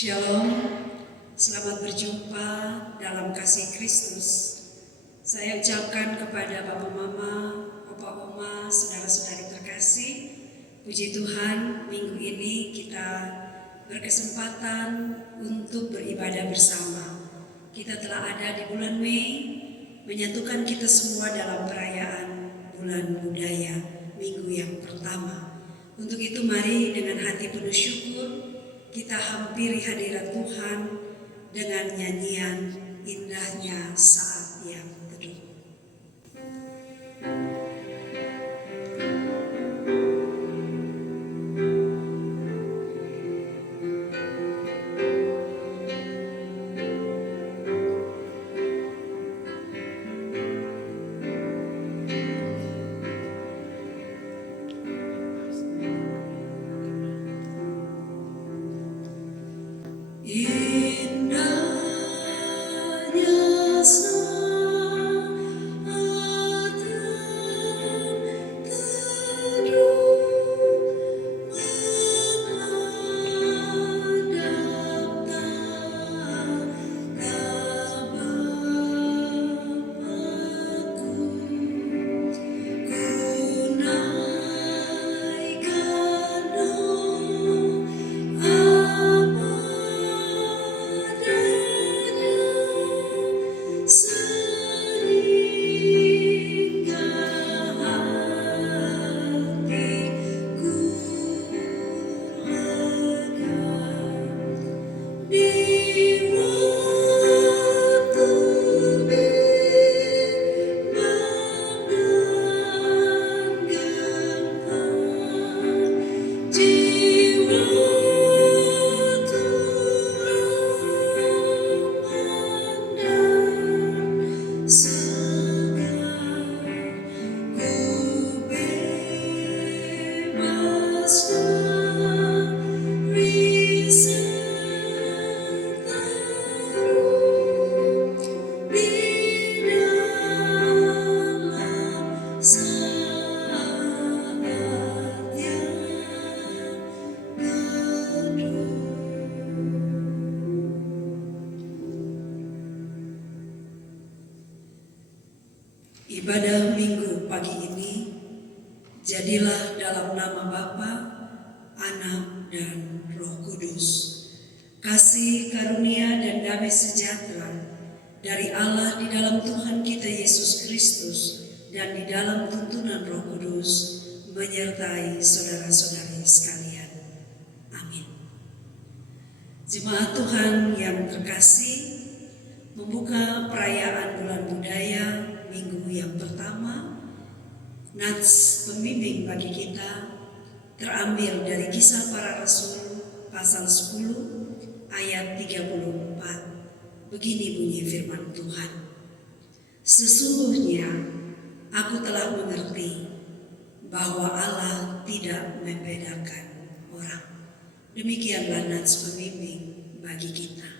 Shalom, selamat berjumpa dalam kasih Kristus. Saya ucapkan kepada Bapak Mama, Opa Oma, saudara-saudari terkasih, puji Tuhan minggu ini kita berkesempatan untuk beribadah bersama. Kita telah ada di bulan Mei, menyatukan kita semua dalam perayaan bulan budaya minggu yang pertama. Untuk itu mari dengan hati penuh syukur kita hampiri hadirat Tuhan dengan nyanyian indahnya saat yang teduh. Ibadah minggu pagi ini, jadilah dalam nama Bapa, Anak, dan Roh Kudus. Kasih, karunia, dan damai sejahtera dari Allah di dalam Tuhan kita Yesus Kristus dan di dalam tuntunan Roh Kudus menyertai saudara-saudari sekalian. Amin. Jemaat Tuhan yang terkasih, membuka perayaan bulan budaya minggu yang pertama, nats pembimbing bagi kita terambil dari Kisah Para Rasul pasal 10 ayat 34. Begini bunyi firman Tuhan. Sesungguhnya aku telah mengerti bahwa Allah tidak membedakan orang. Demikianlah nats pembimbing bagi kita.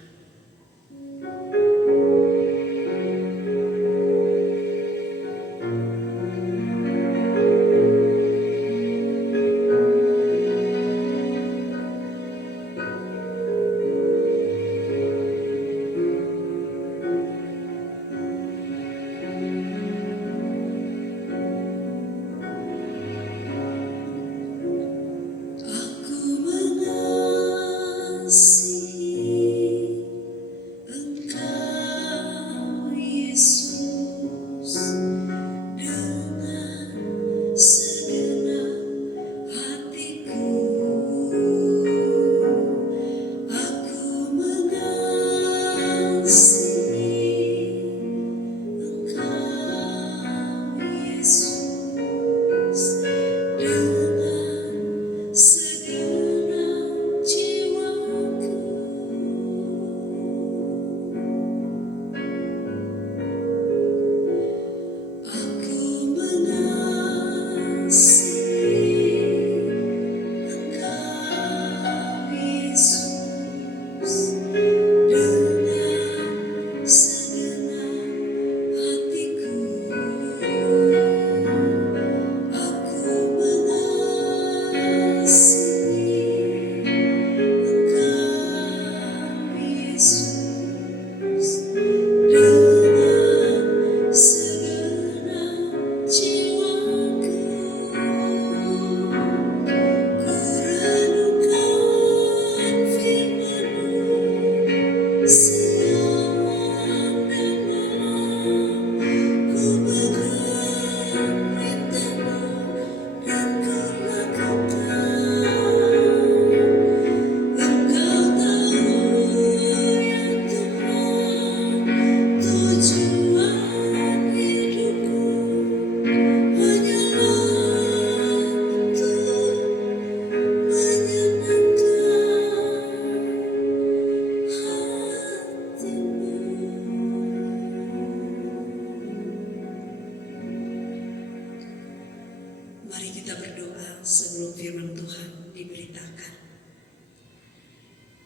Aku mengasihi Engkau.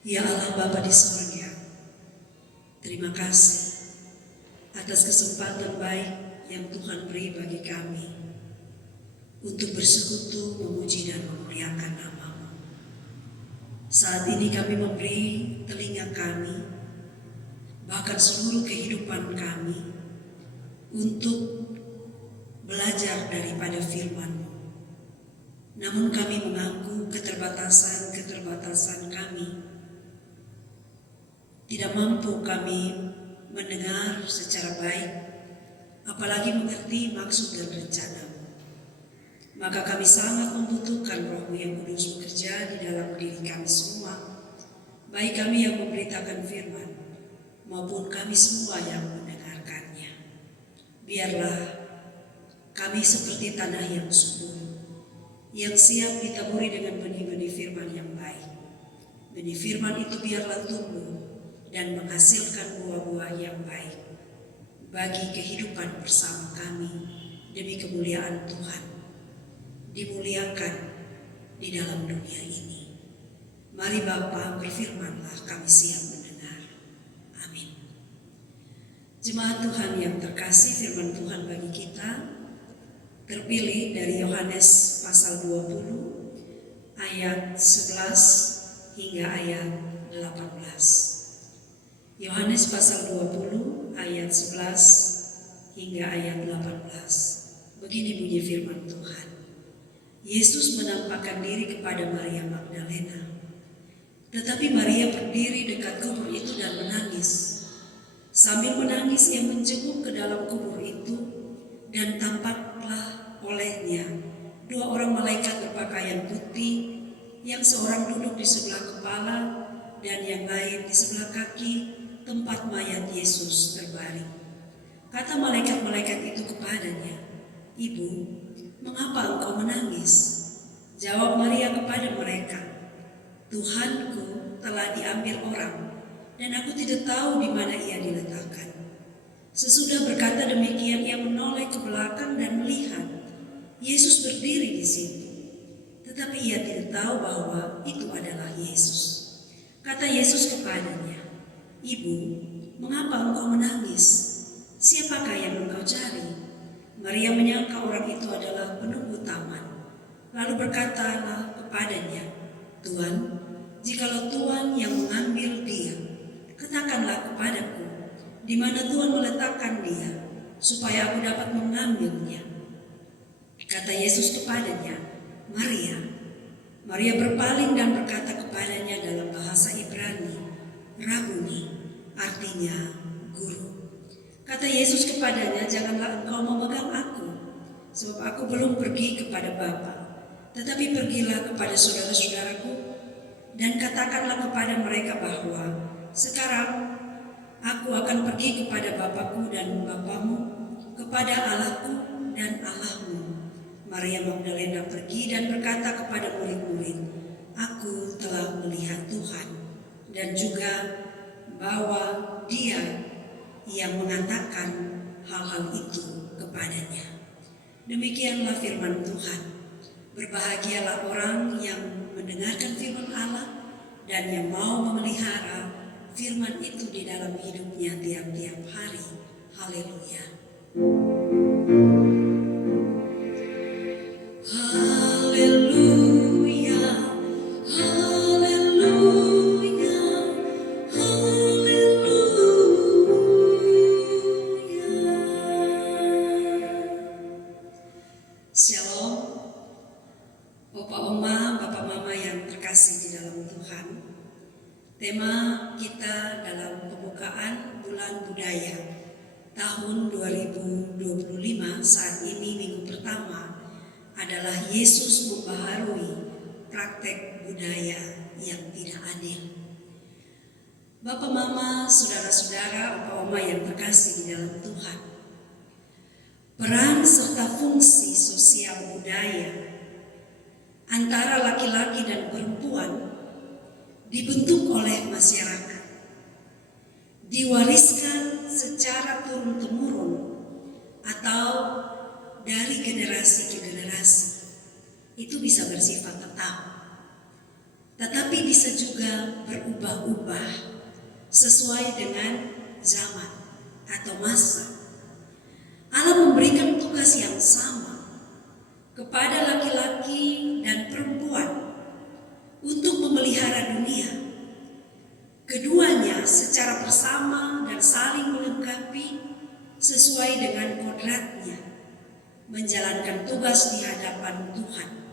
Ya Allah Bapa di surga, terima kasih atas kesempatan baik yang Tuhan beri bagi kami untuk bersekutu, memuji dan memuliakan nama-Mu. Saat ini kami memberi telinga kami, bahkan seluruh kehidupan kami, untuk belajar daripada firman-Mu. Namun kami mengaku keterbatasan kami. Tidak mampu kami mendengar secara baik, apalagi mengerti maksud dan rencana-Mu. Maka kami sangat membutuhkan Roh-Mu yang kudus bekerja di dalam diri kami semua, baik kami yang memberitakan firman, maupun kami semua yang mendengarkannya. Biarlah kami seperti tanah yang subur, yang siap ditaburi dengan benih-benih firman yang baik. Benih firman itu biarlah tumbuh dan menghasilkan buah-buah yang baik bagi kehidupan bersama kami demi kemuliaan Tuhan, dimuliakan di dalam dunia ini. Mari Bapa, berfirmanlah, kami siap mendengar. Amin. Jemaat Tuhan yang terkasih, firman Tuhan bagi kita terpilih dari Yohanes pasal 20 ayat 11 hingga ayat 18. Yohanes pasal 20 ayat 11 hingga ayat 18. Begini bunyi firman Tuhan. Yesus menampakkan diri kepada Maria Magdalena. Tetapi Maria berdiri dekat kubur itu dan menangis. Sambil menangis ia menjenguk ke dalam kubur itu, dan tampaklah olehnya dua orang malaikat berpakaian putih, yang seorang duduk di sebelah kepala dan yang lain di sebelah kaki tempat mayat Yesus terbaring. Kata malaikat-malaikat itu kepadanya, "Ibu, mengapa engkau menangis?" Jawab Maria kepada mereka, "Tuhanku telah diambil orang, dan aku tidak tahu di mana ia diletakkan." Sesudah berkata demikian, ia menoleh ke belakang dan melihat Yesus berdiri di situ. Tetapi ia tidak tahu bahwa itu adalah Yesus. Kata Yesus kepadanya, "Ibu, mengapa engkau menangis? Siapakah yang engkau cari?" Maria menyangka orang itu adalah penunggu taman. Lalu berkatalah kepadanya, "Tuan, jikalau Tuan yang mengambil dia, katakanlah kepadaku di mana Tuhan meletakkan dia, supaya aku dapat mengambilnya." Kata Yesus kepadanya, "Maria." Maria berpaling dan berkata kepadanya dalam bahasa Ibrani, "Rabuni," artinya guru. Kata Yesus kepadanya, "Janganlah engkau memegang aku, sebab aku belum pergi kepada Bapa. Tetapi pergilah kepada saudara-saudaraku dan katakanlah kepada mereka bahwa sekarang aku akan pergi kepada Bapakku dan Bapamu, kepada Allahku dan Allahmu." Maria Magdalena pergi dan berkata kepada murid-murid, "Aku telah melihat Tuhan," dan juga bahwa Dia yang mengatakan hal-hal itu kepadanya. Demikianlah firman Tuhan. Berbahagialah orang yang mendengarkan firman Allah dan yang mau memelihara firman itu di dalam hidupnya tiap-tiap hari. Haleluya. Haleluya, haleluya, haleluya. Shalom, Opa Oma, Bapak Mama yang terkasih di dalam Tuhan. Tema kita dalam pembukaan Bulan Budaya tahun 2025 saat ini minggu pertama adalah Yesus membaharui praktek budaya yang tidak adil. Bapak Mama, saudara-saudara, Opa Oma yang terkasih di dalam Tuhan. Peran serta fungsi sosial budaya antara laki-laki dan perempuan dibentuk oleh masyarakat, diwariskan secara turun-temurun atau dari generasi ke generasi. Itu bisa bersifat tetap. Tetapi di bisa juga berubah-ubah sesuai dengan zaman atau masa. Allah memberikan tugas yang sama kepada laki-laki dan perempuan untuk memelihara dunia. Keduanya secara bersama dan saling melengkapi sesuai dengan kodratnya, menjalankan tugas di hadapan Tuhan.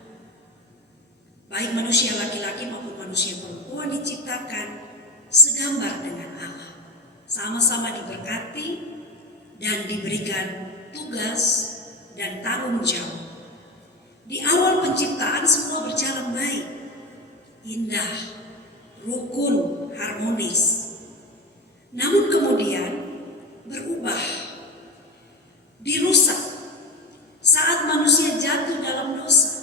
Baik manusia laki-laki maupun manusia perempuan diciptakan segambar dengan Allah, sama-sama diberkati dan diberikan tugas dan tanggung jawab. Di awal penciptaan semua berjalan baik, indah, rukun, harmonis. Namun kemudian berubah, dirusak saat manusia jatuh dalam dosa.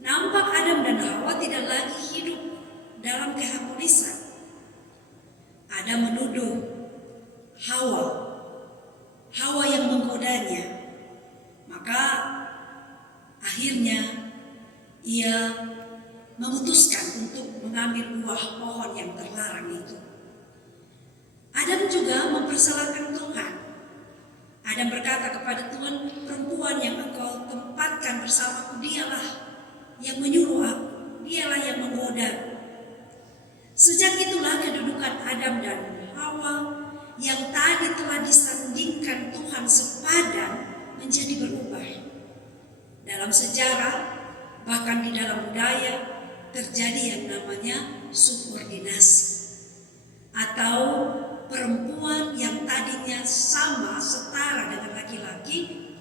Nampak Adam dan Hawa tidak lagi hidup dalam keharmonisan. Adam menuduh Hawa yang menggodanya. Maka akhirnya ia memutuskan untuk mengambil buah pohon yang terlarang itu. Adam juga mempersalahkan Tuhan. Adam berkata kepada Tuhan, perempuan yang engkau tempatkan bersamaku, dialah yang menyuruh aku, dialah yang menggoda. Sejak itulah kedudukan Adam dan Hawa yang tadi telah disandingkan Tuhan sepadan menjadi berubah. Dalam sejarah, bahkan di dalam budaya, terjadi yang namanya subordinasi, atau perempuan yang tadinya sama setara dengan laki-laki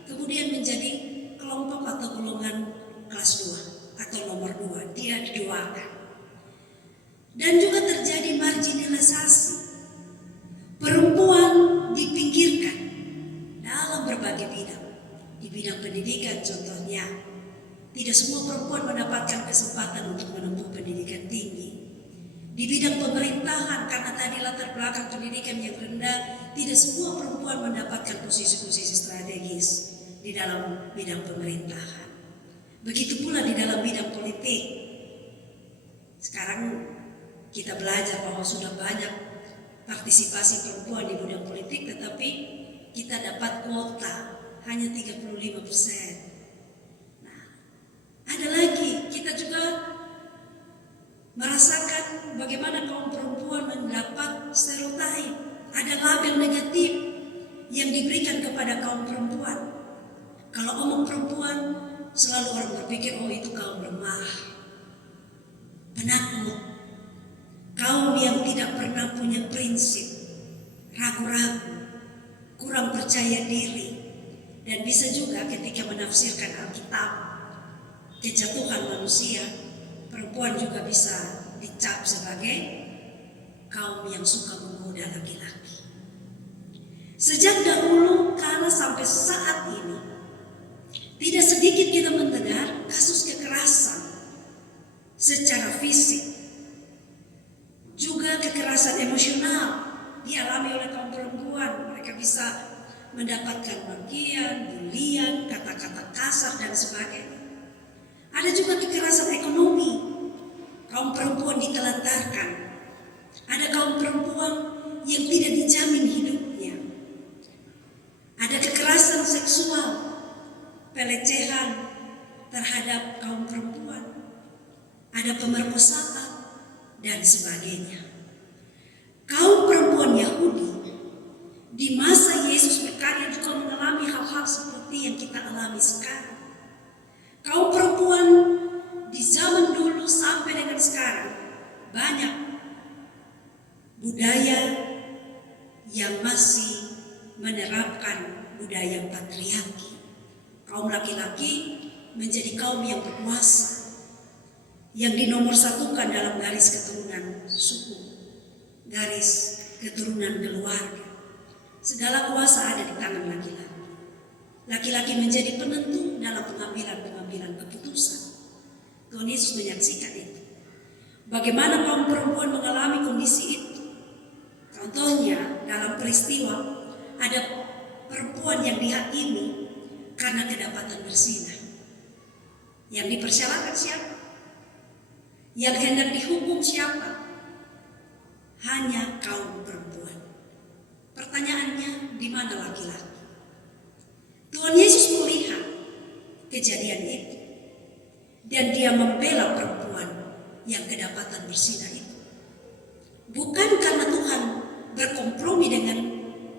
kemudian menjadi kelompok atau golongan kelas 2 atau nomor 2, dia diduakan. Dan juga terjadi marginalisasi, perempuan dipinggirkan dalam berbagai bidang. Di bidang pendidikan contohnya, tidak semua perempuan mendapatkan kesempatan untuk menempuh pendidikan tinggi. Di bidang pemerintahan, karena tadi latar belakang pendidikan yang rendah, tidak semua perempuan mendapatkan posisi-posisi strategis di dalam bidang pemerintahan. Begitu pula di dalam bidang politik. Sekarang kita belajar bahwa sudah banyak partisipasi perempuan di bidang politik, tetapi kita dapat kuota hanya 35%. Nah, ada lagi, kita juga merasakan bagaimana kaum perempuan mendapat stereotip. Ada label negatif yang diberikan kepada kaum perempuan. Kalau omong perempuan, selalu orang berpikir, oh itu kaum lemah, penakut, kaum yang tidak pernah punya prinsip, ragu-ragu, kurang percaya diri. Dan bisa juga ketika menafsirkan Alkitab, kejatuhan manusia, perempuan juga bisa dicap sebagai kaum yang suka menggoda laki-laki. Sejak dahulu kala sampai saat ini, tidak sedikit kita mendengar kasus kekerasan secara fisik, juga kekerasan emosional dialami oleh kaum perempuan. Mereka bisa mendapatkan makian, bulian, kata-kata kasar dan sebagainya. Ada juga kekerasan ekonomi, kaum perempuan ditelantarkan. Ada kaum perempuan yang tidak dijamin hidupnya. Ada kekerasan seksual, pelecehan terhadap kaum perempuan. Ada pemerkosaan dan sebagainya. Kaum perempuan Yahudi di masa Yesus berkarya juga mengalami hal-hal seperti yang kita alami sekarang. Kaum perempuan di zaman dulu sampai dengan sekarang banyak budaya yang masih menerapkan budaya patriarki. Kaum laki-laki menjadi kaum yang berkuasa, yang dinomorsatukan dalam garis keturunan suku, garis keturunan keluarga. Segala kuasa ada di tangan laki-laki. Laki-laki menjadi penentu dalam pengambilan keputusan. Tuhan Yesus menyaksikan itu. Bagaimana kaum perempuan mengalami kondisi itu. Contohnya dalam peristiwa ada perempuan yang dihakimi karena kedapatan berzinah. Yang dipersalahkan siapa? Yang hendak dihukum siapa? Hanya kaum perempuan. Pertanyaannya, di mana laki-laki? Tuhan Yesus melihat kejadian itu dan dia membela perempuan yang kedapatan berzina itu. Bukan karena Tuhan berkompromi dengan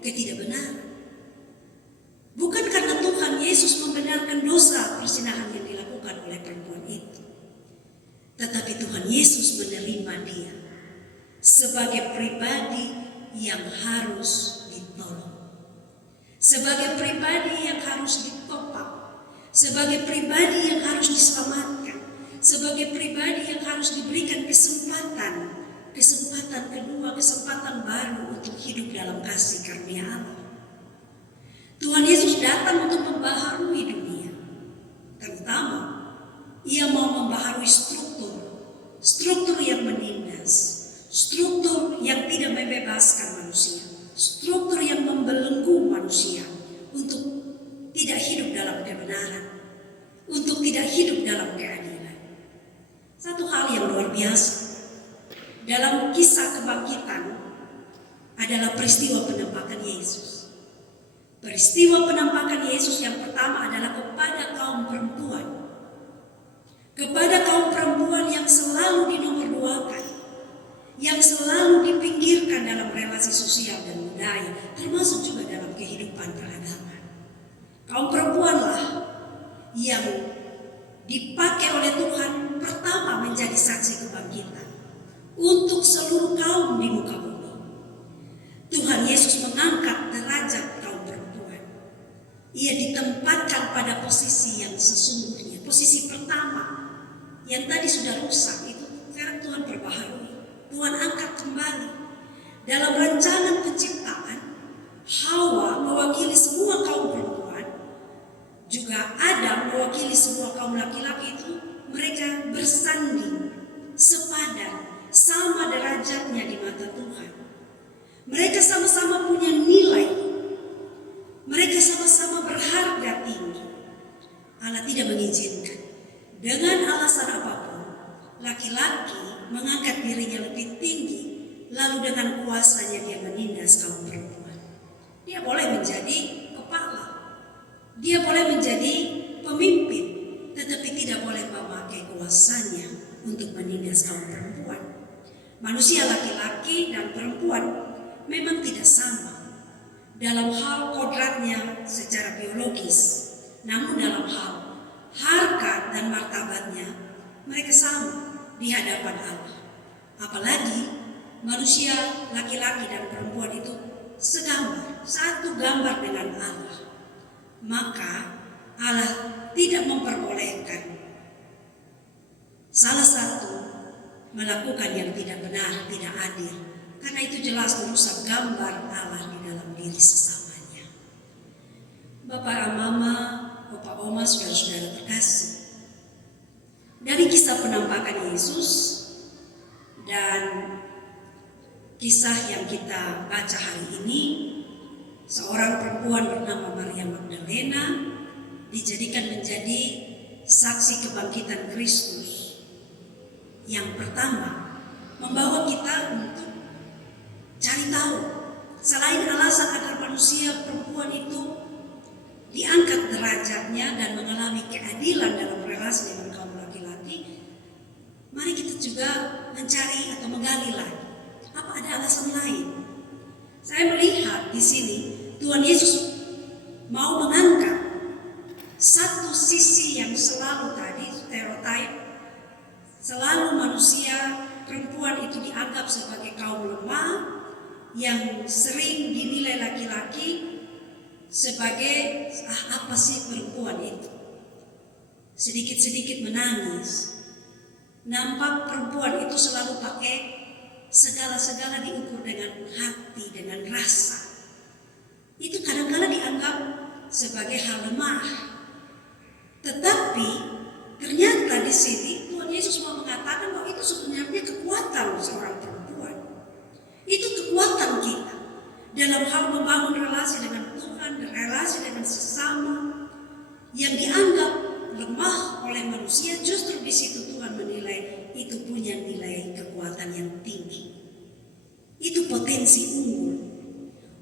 ketidakbenaran. Bukan karena Tuhan Yesus membenarkan dosa perzinahan yang dilakukan oleh perempuan itu. Tetapi Tuhan Yesus menerima dia sebagai pribadi yang harus ditolong. Sebagai pribadi yang harus ditopang. Sebagai pribadi yang harus diselamatkan. Sebagai pribadi yang harus diberikan kesempatan kedua, kesempatan baru untuk hidup dalam kasih karunia Allah. Tuhan Yesus datang untuk membaharui dunia. Terutama, ia mau membaharui struktur yang menindas, struktur yang tidak membebaskan manusia, struktur yang membelenggu manusia untuk tidak hidup dalam kebenaran, untuk tidak hidup dalam keadilan. Satu hal yang luar biasa dalam kisah kebangkitan adalah peristiwa penampakan Yesus. Peristiwa penampakan Yesus yang pertama adalah kepada kaum perempuan. Kepada kaum perempuan yang selalu dinomorduakan, yang selalu dipinggirkan dalam relasi sosial dan budaya, termasuk juga dalam kehidupan beragama. Kaum perempuanlah yang dipakai oleh Tuhan pertama menjadi saksi kebangkitan untuk seluruh kaum di muka bumi. Tuhan Yesus mengangkat derajat kaum perempuan. Ia ditempatkan pada posisi yang sesungguhnya, posisi pertama yang tadi sudah rusak itu sekarang Tuhan perbaharui. Tuhan angkat kembali. Dalam rancangan penciptaan, Hawa mewakili semua kaum perempuan, juga Adam mewakili semua kaum laki-laki itu. Mereka bersanding, sepadan, sama derajatnya di mata Tuhan. Mereka sama-sama punya nilai. Mereka sama-sama berharga tinggi. Allah tidak mengizinkan dengan alasan apapun laki-laki mengangkat dirinya lebih tinggi, lalu dengan kuasanya dia menindas kaum perempuan. Dia boleh menjadi kepala, dia boleh menjadi pemimpin, tetapi tidak boleh memakai kuasanya untuk menindas kaum perempuan. Manusia laki-laki dan perempuan memang tidak sama dalam hal kodratnya secara biologis, namun dalam hal harkat dan martabatnya mereka sama di hadapan Allah. Apalagi manusia laki-laki dan perempuan itu segambar, satu gambar dengan Allah. Maka Allah tidak memperbolehkan salah satu melakukan yang tidak benar, tidak adil. Karena itu jelas merusak gambar Allah di dalam diri sesamanya. Bapak, Mama, Bapak, Oma, saudara-saudara terkasih, dari kisah penampakan Yesus dan kisah yang kita baca hari ini, seorang perempuan bernama Maria Magdalena dijadikan menjadi saksi kebangkitan Kristus. Yang pertama, membawa kita untuk cari tahu, selain alasan agar manusia perempuan itu diangkat derajatnya dan mengalami keadilan dalam relasi dengan kaum laki-laki, mari kita juga mencari atau menggali lagi, apa ada alasan lain. Saya melihat di sini Tuhan Yesus mau mengangkat satu sisi yang selalu tadi stereotip, selalu manusia perempuan itu dianggap sebagai kaum lemah yang sering dinilai laki-laki sebagai apa sih perempuan itu, sedikit-sedikit menangis. Nampak perempuan itu selalu pakai segala-segala diukur dengan hati, dengan rasa. Itu kadang-kadang dianggap sebagai hal lemah. Tetapi ternyata di sini Tuhan Yesus mau mengatakan bahwa itu sebenarnya kekuatan seorang perempuan. Itu kekuatan kita dalam hal membangun relasi dengan Tuhan dan relasi dengan sesama yang dianggap lemah oleh manusia. Justru di situ Tuhan menilai itu punya nilai kekuatan yang tinggi. Itu potensi unggul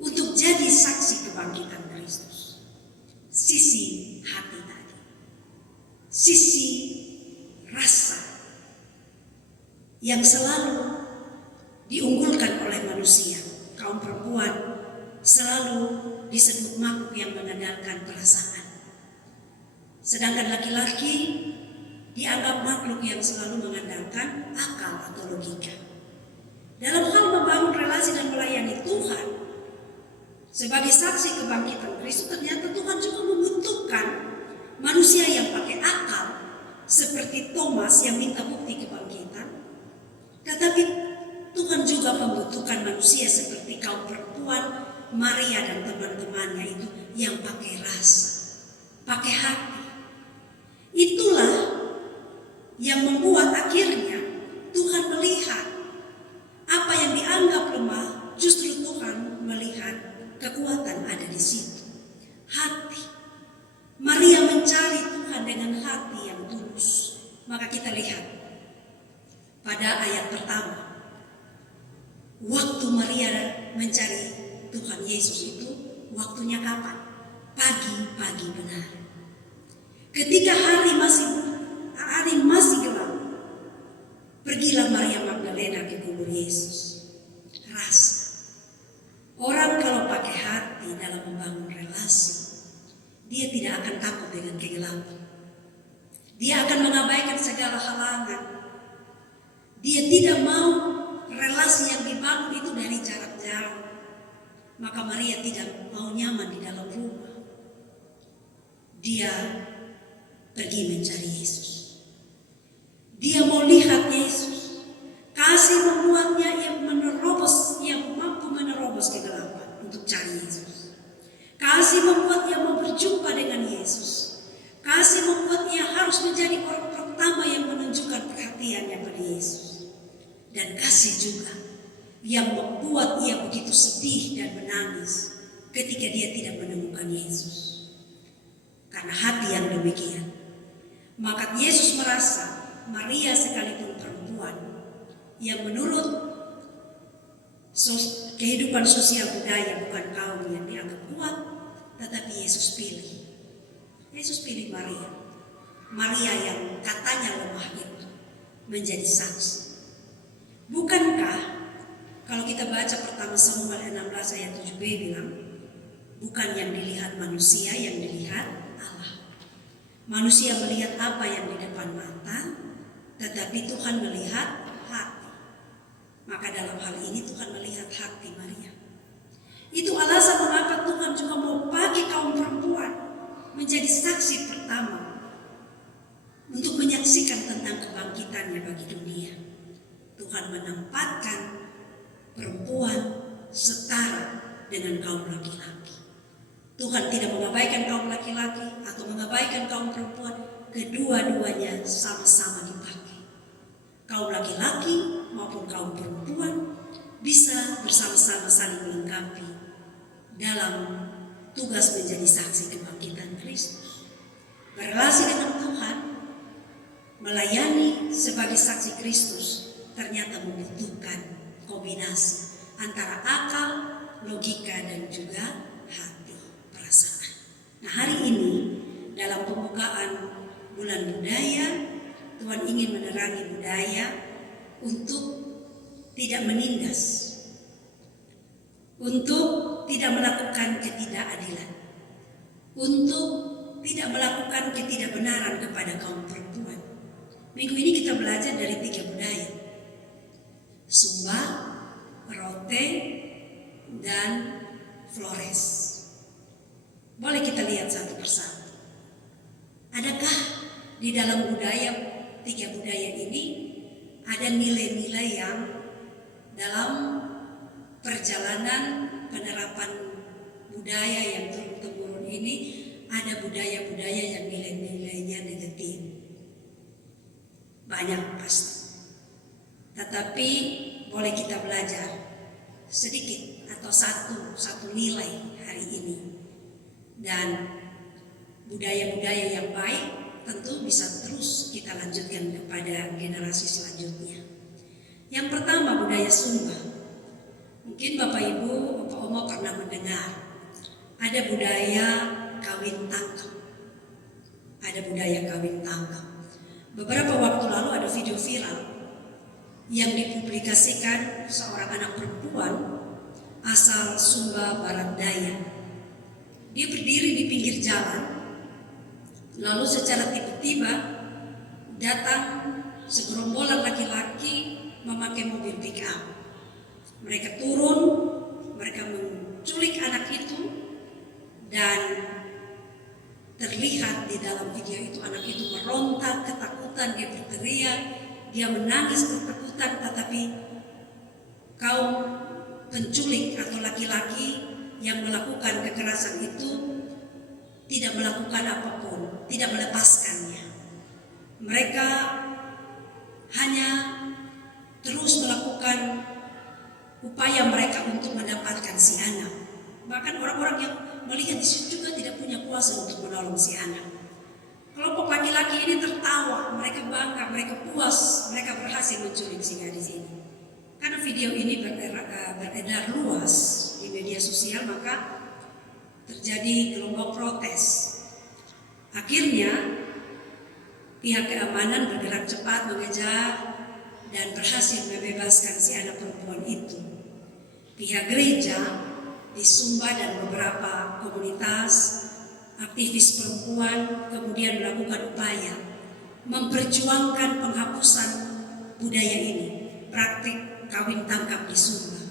untuk jadi saksi kebangkitan Kristus. Sisi hati tadi, sisi rasa yang selalu diunggulkan oleh manusia. Kaum perempuan selalu disebut makhluk yang mengandalkan perasaan, sedangkan laki-laki dianggap makhluk yang selalu mengandalkan akal atau logika. Dalam hal membangun relasi dan melayani Tuhan sebagai saksi kebangkitan Kristus, ternyata Tuhan juga membutuhkan manusia yang pakai akal, seperti Thomas yang minta bukti kebangkitan. Tetapi Tuhan juga membutuhkan manusia seperti kaum perempuan, Maria dan teman-temannya itu yang pakai rasa, pakai hati. Itulah yang membuat akhirnya Tuhan melihat apa yang dianggap lemah, justru Tuhan melihat kekuatan ada di situ. Hati. Maria mencari Tuhan dengan hati yang tulus. Maka kita lihat pada ayat pertama, waktu Maria mencari Tuhan Yesus itu waktunya kapan? Pagi-pagi benar. Ketika hari masih gelap, pergilah Maria Magdalena ke kubur Yesus. Rasa. Orang kalau pakai hati dalam membangun relasi, dia tidak akan takut dengan kegelapan. Dia akan mengabaikan segala halangan. Dia tidak mau relasi yang dibangun itu dari jarak jauh. Maka Maria tidak mau nyaman di dalam rumah. Dia pergi mencari Yesus. Dia mau lihat Yesus. Kasih membuatnya yang mampu menerobos kegelapan untuk cari Yesus. Kasih membuatnya mau berjumpa dengan Yesus. Kasih membuatnya harus menjadi orang pertama yang menunjukkan perhatiannya pada Yesus. Dan kasih juga yang membuat ia begitu sedih dan menangis ketika dia tidak menemukan Yesus. Karena hati yang demikian, maka Yesus merasa Maria sekalipun perempuan yang menurut kehidupan sosial budaya bukan kaum yang dianggap kuat, tetapi Yesus pilih. Yesus pilih Maria. Maria yang katanya lemah itu menjadi saksi. Bukankah kalau kita baca pertama Samuel 16 ayat 7b bilang, bukan yang dilihat manusia, yang dilihat Allah. Manusia melihat apa yang di depan mata, tetapi Tuhan melihat hati. Maka dalam hal ini Tuhan melihat hati Maria. Itu alasan mengapa Tuhan juga mau pakai kaum perempuan menjadi saksi pertama untuk menyaksikan tentang kebangkitannya bagi dunia. Tuhan menempatkan perempuan setara dengan kaum laki-laki. Tuhan tidak mengabaikan kaum laki-laki atau mengabaikan kaum perempuan, kedua-duanya sama-sama dipakai. Kaum laki-laki maupun kaum perempuan bisa bersama-sama saling melengkapi dalam tugas menjadi saksi kebangkitan Kristus. Berrelasi dengan Tuhan, melayani sebagai saksi Kristus ternyata membutuhkan kombinasi antara akal, logika, dan juga hati, perasaan. Nah, hari ini dalam pembukaan bulan budaya, Tuhan ingin menerangi budaya untuk tidak menindas, untuk tidak melakukan ketidakadilan, untuk tidak melakukan ketidakbenaran kepada kaum perempuan. Minggu ini kita belajar dari 3 budaya: Sumba, Rote, dan Flores. Boleh kita lihat satu persatu. Adakah di dalam 3 budaya ini ada nilai-nilai yang dalam perjalanan penerapan budaya yang turun-temurun ini, ada budaya-budaya yang nilai-nilainya negatif? Banyak pasti. Tetapi boleh kita belajar sedikit atau satu nilai hari ini. Dan budaya-budaya yang baik tentu bisa terus kita lanjutkan kepada generasi selanjutnya. Yang pertama, budaya Sumba. Mungkin Bapak Ibu, Bapak Oma pernah mendengar ada budaya kawin tangkap. Ada budaya kawin tangkap. Beberapa waktu lalu ada video viral yang dipublikasikan seorang anak perempuan asal Sumba Barat Daya. Dia berdiri di pinggir jalan, lalu secara tiba-tiba datang segerombolan laki-laki memakai mobil pick up. Mereka turun, mereka menculik anak itu, dan terlihat di dalam video itu anak itu meronta ketakutan, dia berteriak, dia menangis ketakutan, tetapi kaum penculik atau laki-laki yang melakukan kekerasan itu tidak melakukan apapun, tidak melepaskannya. Mereka hanya terus melakukan upaya mereka untuk mendapatkan si anak. Bahkan orang-orang yang melihat di situ juga tidak punya kuasa untuk menolong si anak. Kelompok laki-laki ini tertawa, mereka bangga, mereka puas, mereka berhasil menculik si gadis ini. Karena video ini beredar luas di media sosial, maka terjadi gelombang protes. Akhirnya pihak keamanan bergerak cepat mengejar dan berhasil membebaskan si anak perempuan itu. Pihak gereja di Sumba dan beberapa komunitas aktivis perempuan kemudian melakukan upaya memperjuangkan penghapusan budaya ini, praktik kawin tangkap di Sumba.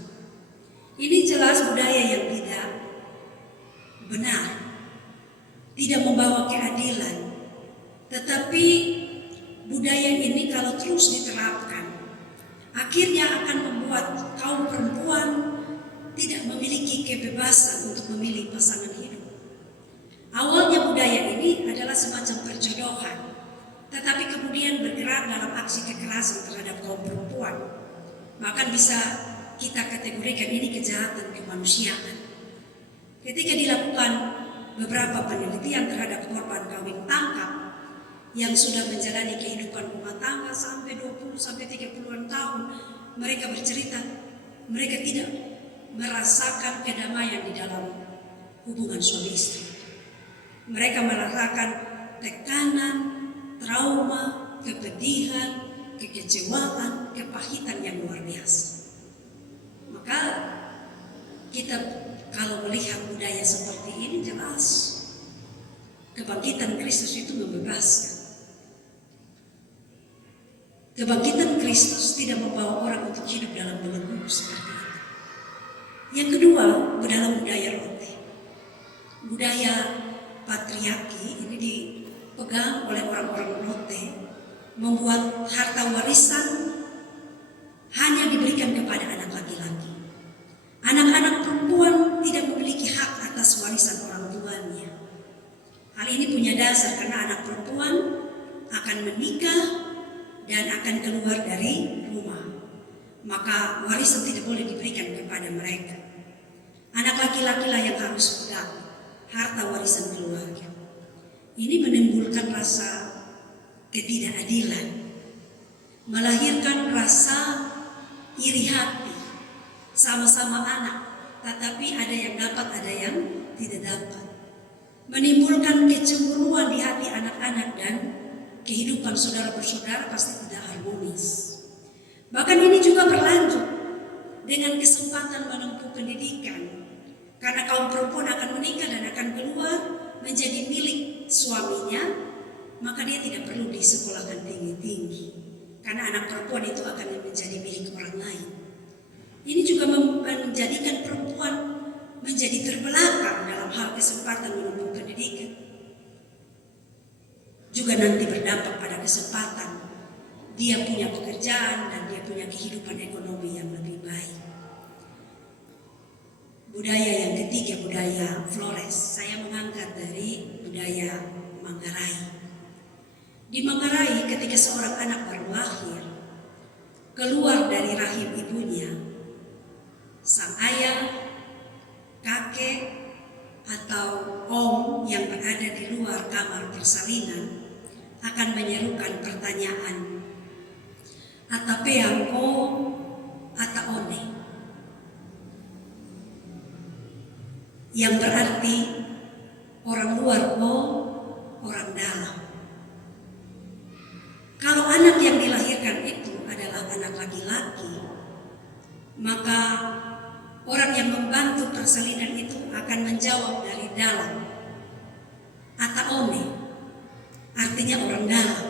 Ini jelas budaya yang tidak benar, tidak membawa keadilan. Tetapi budaya ini kalau terus diterapkan, akhirnya akan membuat kaum perempuan tidak memiliki kebebasan untuk memilih pasangan hidup. Awalnya budaya ini adalah semacam perjodohan, tetapi kemudian bergerak dalam aksi kekerasan terhadap kaum perempuan. Maka bisa kita kategorikan ini kejahatan kemanusiaan. Ketika dilakukan beberapa penelitian terhadap korban kawin tangkap yang sudah menjalani kehidupan rumah tangga sampai 20-30 tahun, mereka bercerita mereka tidak merasakan kedamaian di dalam hubungan suami istri. Mereka merasakan tekanan, trauma, kepedihan, kekecewaan, kepahitan yang luar biasa. Maka kita kalau melihat budaya seperti ini, jelas kebangkitan Kristus itu membebaskan. Kebangkitan Kristus tidak membawa orang untuk hidup dalam belenggu seperti itu. Yang kedua, dalam budaya rote, budaya patriarki ini dipegang oleh orang-orang rote, membuat harta warisan hanya diberikan kepada anak laki-laki. Anak-anak perempuan tidak memiliki hak atas warisan orang tuanya. Hal ini punya dasar karena anak perempuan akan menikah dan akan keluar dari rumah. Maka warisan tidak boleh diberikan kepada mereka. Anak laki-laki lah yang harus pegang harta warisan keluarga. Ini menimbulkan rasa ketidakadilan, melahirkan rasa iri hati. Sama-sama anak, tetapi ada yang dapat, ada yang tidak dapat. Menimbulkan kecemburuan di hati anak-anak dan kehidupan saudara bersaudara pasti tidak harmonis. Bahkan ini juga berlanjut dengan kesempatan menempuh pendidikan. Karena kaum perempuan akan menikah dan akan keluar menjadi milik suaminya, maka dia tidak perlu disekolahkan tinggi-tinggi. Karena anak perempuan itu akan menjadi milik orang lain. Ini juga menjadikan perempuan menjadi terbelakang dalam hal kesempatan menempuh pendidikan. Juga nanti berdampak pada kesempatan dia punya pekerjaan dan dia punya kehidupan ekonomi yang lebih baik. Budaya yang ketiga, budaya Flores. Saya mengangkat dari budaya Manggarai. Di Manggarai ketika seorang anak baru lahir, keluar dari rahim ibunya, sang ayah, kakek, atau om yang berada di luar kamar persalinan akan menyerukan pertanyaan, "Atape angko Ataone, yang berarti orang luar orang dalam. Kalau anak yang dilahirkan itu adalah anak laki-laki, maka orang yang membantu persalinan itu akan menjawab dari dalam. Ataone artinya orang dalam.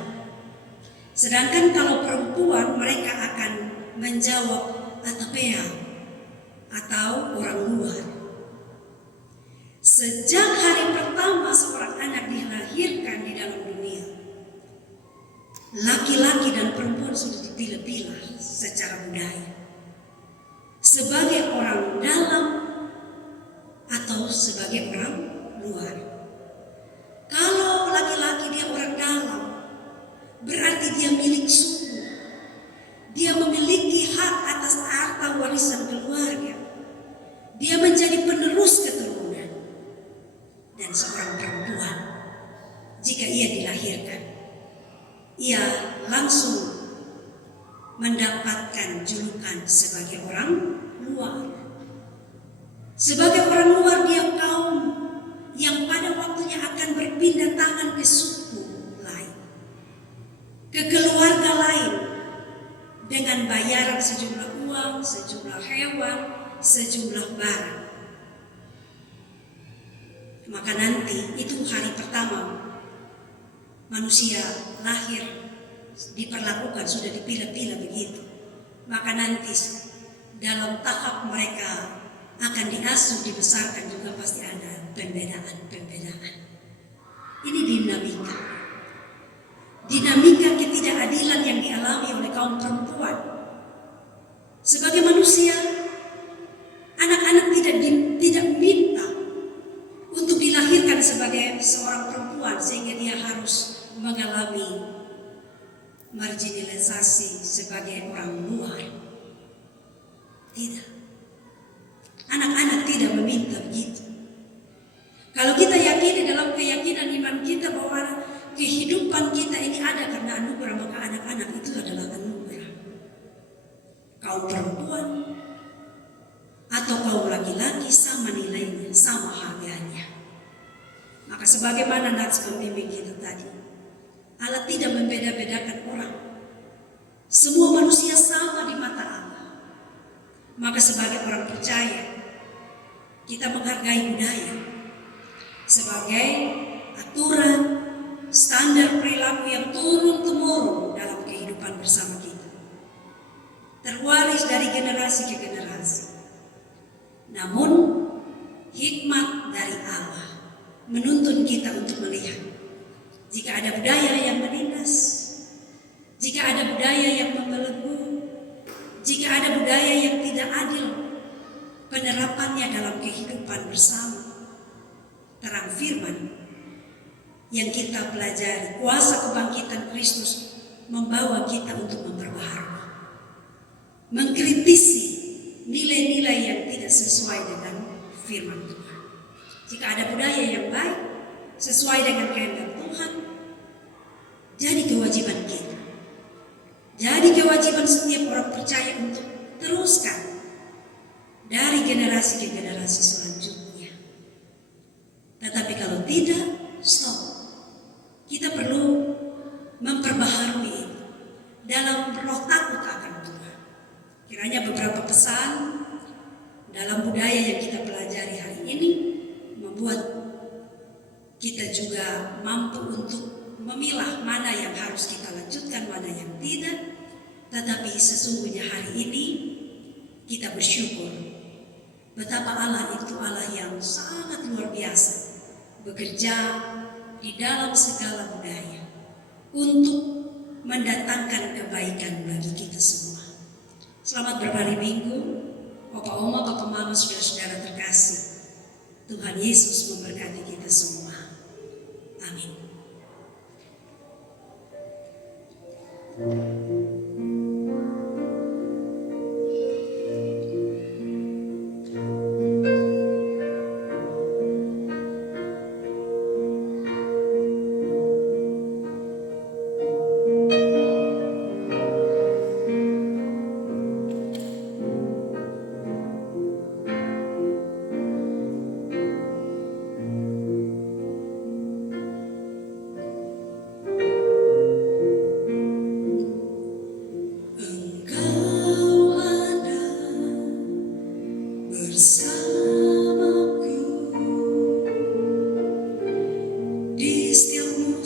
Sedangkan kalau perempuan, mereka akan menjawab atapea atau orang luar. Sejak hari pertama seorang anak dilahirkan di dalam dunia, laki-laki dan perempuan sudah dipilah-pilah secara budaya sebagai orang dalam atau sebagai orang luar. Kalau laki-laki dia orang dalam, berarti dia milik suku. Dia memiliki hak atas harta warisan keluarga. Dia menjadi penerus keturunan. Dan seorang perempuan, jika ia dilahirkan, ia langsung mendapatkan julukan sebagai orang luar. Sebagai orang luar, dia kaum yang pada waktunya akan berpindah tangan ke suku lain, ke keluarga lain, dengan bayaran sejumlah uang, sejumlah hewan, sejumlah barang. Maka nanti itu hari pertama manusia lahir, diperlakukan sudah dipilah-pilah begitu. Maka nanti dalam tahap mereka akan diasuh, dibesarkan juga pasti ada pembedaan. Ini dinamika ketidakadilan yang dialami oleh kaum perempuan. Sebagai manusia, anak-anak tidak minta untuk dilahirkan sebagai seorang perempuan sehingga dia harus mengalami marginalisasi sebagai orang luar. Tidak. Anak-anak tidak meminta begitu. Kalau kita yakini dalam keyakinan iman kita bahwa kehidupan kita ini ada karena anugerah, maka anak-anak itu adalah anugerah. Kaum perempuan atau kaum laki-laki sama nilainya, sama harganya. Maka sebagaimana nats pembimbing kita tadi, Allah tidak membeda-bedakan orang. Semua manusia sama di mata Allah. Maka sebagai orang percaya, kita menghargai budaya sebagai aturan, standar perilaku yang turun-temurun dalam kehidupan bersama kita, terwaris dari generasi ke generasi. Namun hikmat dari Allah menuntun kita untuk melihat, jika ada budaya yang menindas, jika ada budaya yang membelenggu, jika ada budaya yang tidak adil penerapannya dalam kehidupan bersama, terang firman yang kita pelajari, kuasa kebangkitan Kristus membawa kita untuk memperbaharui, mengkritisi nilai-nilai yang tidak sesuai dengan firman Tuhan. Jika ada budaya yang baik sesuai dengan kehendak Tuhan, jadi kewajiban kita, jadi kewajiban setiap orang percaya untuk teruskan dari generasi ke generasi selanjutnya. Tetapi kalau tidak, stop. Kita perlu memperbaharui itu dalam roh takut akan Tuhan. Kiranya beberapa pesan dalam budaya yang kita pelajari hari ini membuat kita juga mampu untuk memilah mana yang harus kita lanjutkan, mana yang tidak. Tetapi sesungguhnya hari ini kita bersyukur betapa Allah itu Allah yang sangat luar biasa, bekerja di dalam segala budaya untuk mendatangkan kebaikan bagi kita semua. Selamat berhari Minggu, Bapak Oma, Bapak Mama, saudara-saudara terkasih. Tuhan Yesus memberkati kita semua. Amin.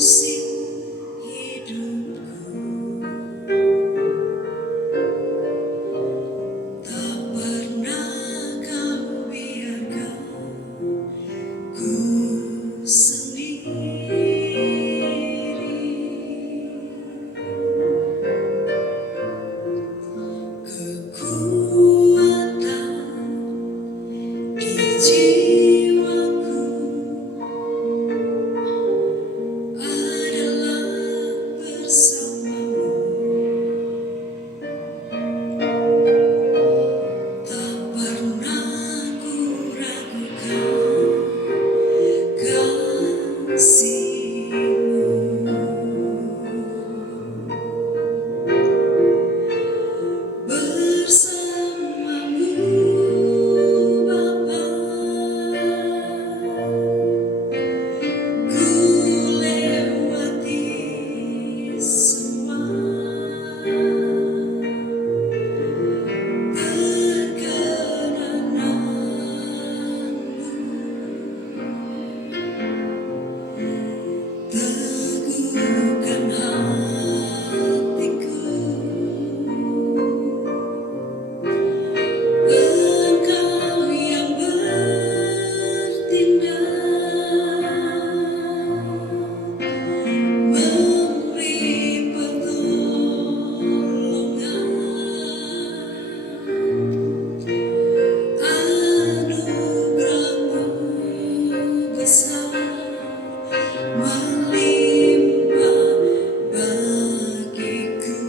musik hidupku, tak pernah kau biarkan ku sendiri. Kekuatan di jiwaku adalah bersamamu. Tak pernah ku ragukan kasih-Mu. Bersamamu Bapa, ku lewati semua perkenanan-Mu. Teguhkan hatiku, Engkau yang bertindak, memberi pertolongan, anugerah-Mu besar melimpah bagiku.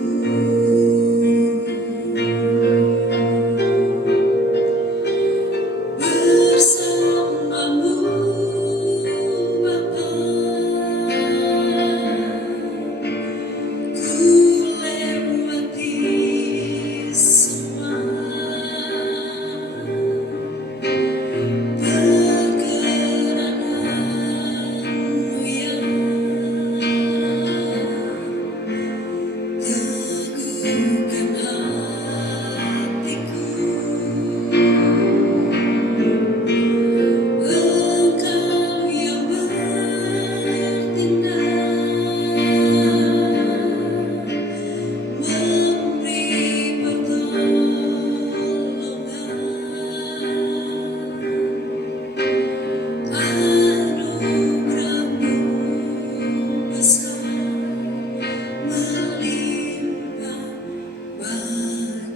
Bersamamu Bapa, ku lewati semua perkenanan-Mu yang teguhkan hatiku. Engkau yang bertindak, memberi pertolongan, anugerah-Mu besar melimpah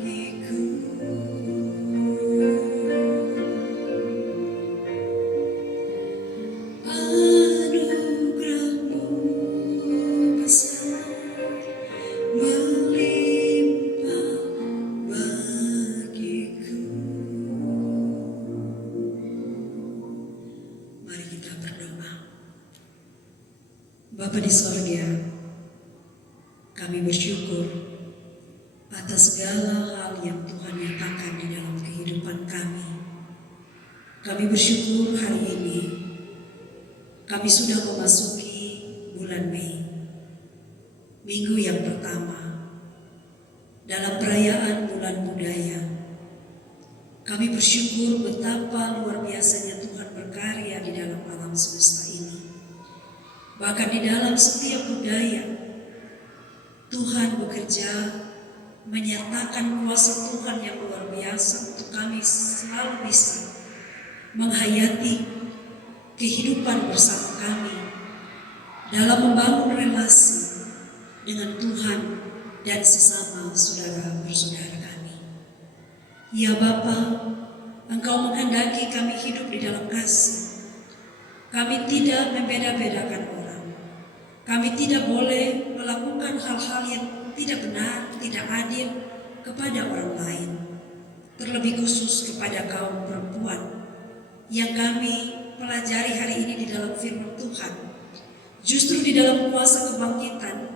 bagiku. Anugerah-Mu besar melimpah bagiku. Mari kita berdoa. Bapa di sorga, kami bersyukur atas segala hal yang Tuhan nyatakan di dalam kehidupan kami. Kami bersyukur hari ini kami sudah memasuki bulan Mei, minggu yang pertama dalam perayaan Bulan Budaya. Kami bersyukur betapa luar biasanya Tuhan berkarya di dalam alam semesta ini. Bahkan di dalam setiap budaya, Tuhan bekerja menyatakan kuasa Tuhan yang luar biasa untuk kami selalu bisa menghayati kehidupan bersama kami dalam membangun relasi dengan Tuhan dan sesama saudara bersaudara kami. Ya Bapa, Engkau menghendaki kami hidup di dalam kasih. Kami tidak membeda-bedakan orang. Kami tidak boleh melakukan hal-hal yang tidak benar, tidak adil kepada orang lain. Terlebih khusus kepada kaum perempuan yang kami pelajari hari ini di dalam firman Tuhan. Justru di dalam kuasa kebangkitan,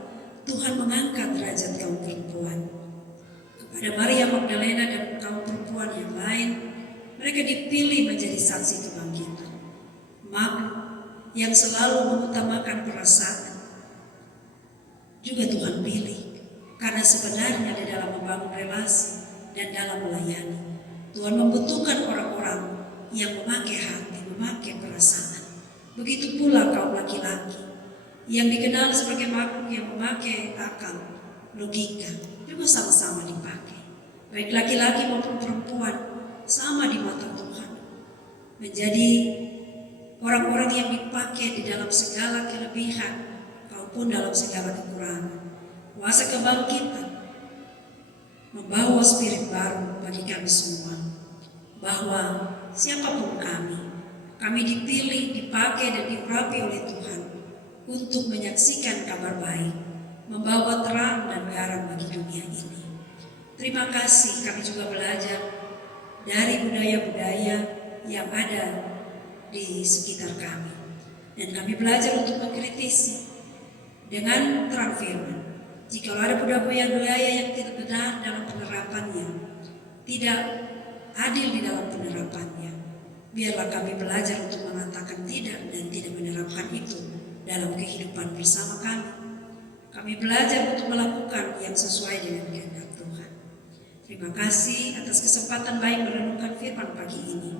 Tuhan mengangkat derajat kaum perempuan. Kepada Maria Magdalena dan kaum perempuan yang lain, mereka dipilih menjadi saksi kebangkitan. Maka yang selalu mengutamakan perasaan juga Tuhan pilih, karena sebenarnya di dalam membangun relasi dan dalam melayani, Tuhan membutuhkan orang-orang yang memakai hati, memakai perasaan. Begitu pula kaum laki-laki yang dikenal sebagai makhluk yang memakai akal, logika, juga sama-sama dipakai. Baik laki-laki maupun perempuan sama di mata Tuhan. Menjadi orang-orang yang dipakai di dalam segala kelebihan maupun dalam segala kekurangan. Kuasa kebangkitan membawa spirit baru bagi kami semua. Bahwa siapapun kami dipilih, dipakai dan diurapi oleh Tuhan untuk menyaksikan kabar baik, membawa terang dan garam bagi dunia ini. Terima kasih, kami juga belajar dari budaya-budaya yang ada di sekitar kami. Dan kami belajar untuk mengkritisi dengan terang firman. Jika ada budaya-budaya yang tidak benar dalam penerapannya, tidak adil di dalam penerapannya, biarlah kami belajar untuk mengatakan tidak dan tidak menerapkan itu dalam kehidupan bersama kami. Kami belajar untuk melakukan yang sesuai dengan kehendak Tuhan. Terima kasih atas kesempatan baik merenungkan firman pagi ini.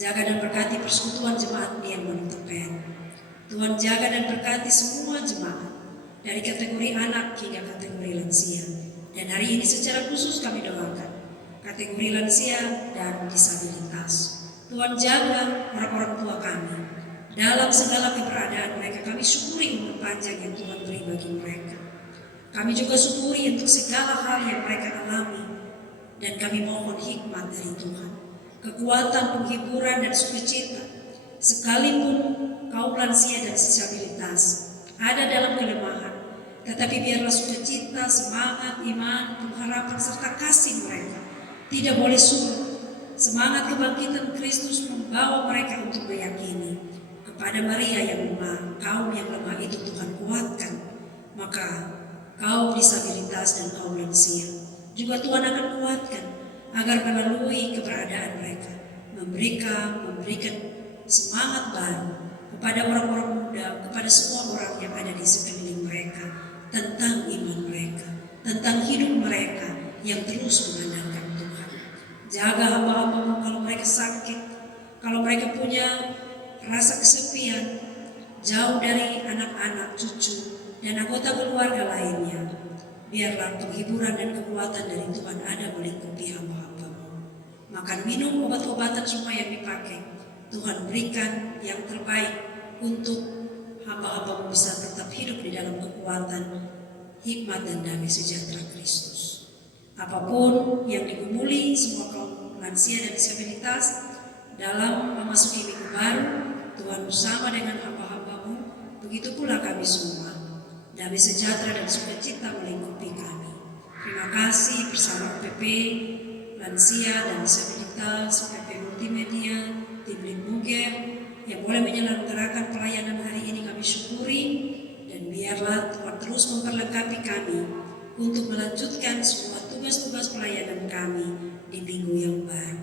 Jaga dan berkati persekutuan jemaat yang Monotepen. Tuhan jaga dan berkati semua jemaat, dari kategori anak hingga kategori lansia. Dan hari ini secara khusus kami doakan kategori lansia dan disabilitas. Tuhan jaga orang-orang tua kami dalam segala keberadaan mereka. Kami syukuri umur panjang yang Tuhan beri bagi mereka. Kami juga syukuri untuk segala hal yang mereka alami. Dan kami mohon hikmat dari Tuhan, kekuatan, penghiburan dan sukacita. Sekalipun kaum lansia dan disabilitas ada dalam kelemahan, tetapi biarlah sukacita, semangat, iman, pengharapan serta kasih mereka tidak boleh surut. Semangat kebangkitan Kristus membawa mereka untuk meyakini kepada Maria yang lemah, kaum yang lemah itu Tuhan kuatkan. Maka kaum disabilitas dan kaum lansia juga Tuhan akan kuatkan agar melalui keberadaan mereka memberikan semangat baru kepada orang-orang muda, kepada semua orang yang ada di sekeliling mereka, tentang iman mereka, tentang hidup mereka yang terus mengandalkan Tuhan. Jaga hamba-hambamu kalau mereka sakit, kalau mereka punya rasa kesepian, jauh dari anak-anak, cucu, dan anggota keluarga lainnya. Biarlah penghiburan dan kekuatan dari Tuhan ada melingkupi hamba-hambamu. Makan minum obat-obatan semua yang dipakai, Tuhan berikan yang terbaik untuk hamba-hambamu bisa tetap hidup di dalam kekuatan, hikmat dan damai sejahtera Kristus. Apapun yang digumuli semua kaum lansia dan disabilitas dalam memasuki minggu baru, Tuhan bersama dengan hamba-hambamu, begitu pula kami semua. Damai sejahtera dan sukacita melingkupi kami. Terima kasih bersama UPP, lansia dan disabilitas, UPP Multimedia, tim Limuger yang boleh menyelenggarakan pelayanan hari ini kami syukuri. Dan biarlah Tuhan terus memperlengkapi kami untuk melanjutkan semua tugas-tugas pelayanan kami di minggu yang baru.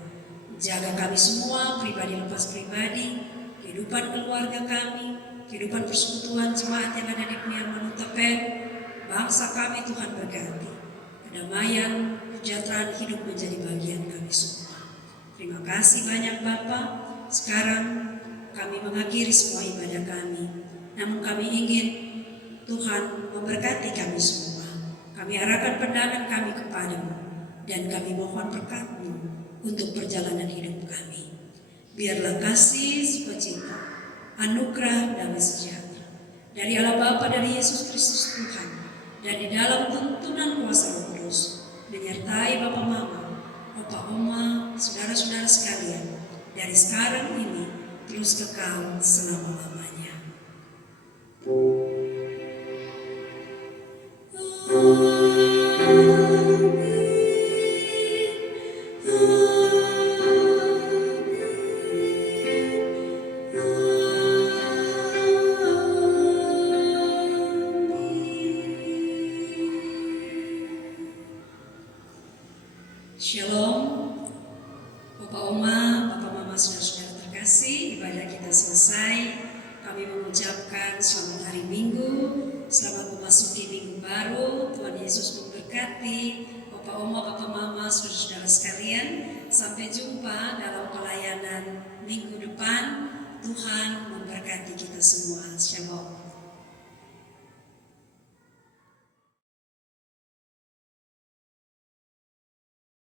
Jaga kami semua, pribadi lepas pribadi, kehidupan keluarga kami, kehidupan persekutuan jemaat yang ada di Puyan Monotepen, bangsa kami Tuhan berkati. Kedamaian, kesejahteraan hidup menjadi bagian kami semua. Terima kasih banyak Bapa. Sekarang kami mengakhiri semua ibadah kami. Namun kami ingin Tuhan memberkati kami semua. Kami arahkan pandangan kami kepadamu dan kami mohon berkat-Mu untuk perjalanan hidup kami. Biarlah kasih, sukacita, anugerah damai sejahtera dari Allah Bapa, dari Yesus Kristus Tuhan, dan di dalam tuntunan kuasa Roh Kudus menyertai Bapa Mama, Opa Oma, saudara-saudara sekalian dari sekarang ini terus kekal selama-lamanya. Shalom, Bapak Oma, Bapak Mama, saudara-saudara terkasih, ibadah kita selesai. Kami mengucapkan selamat hari Minggu, selamat memasuki minggu baru. Tuhan Yesus memberkati Bapak Oma, Bapak Mama, saudara-saudara sekalian. Sampai jumpa dalam pelayanan minggu depan. Tuhan memberkati kita semua. Shalom.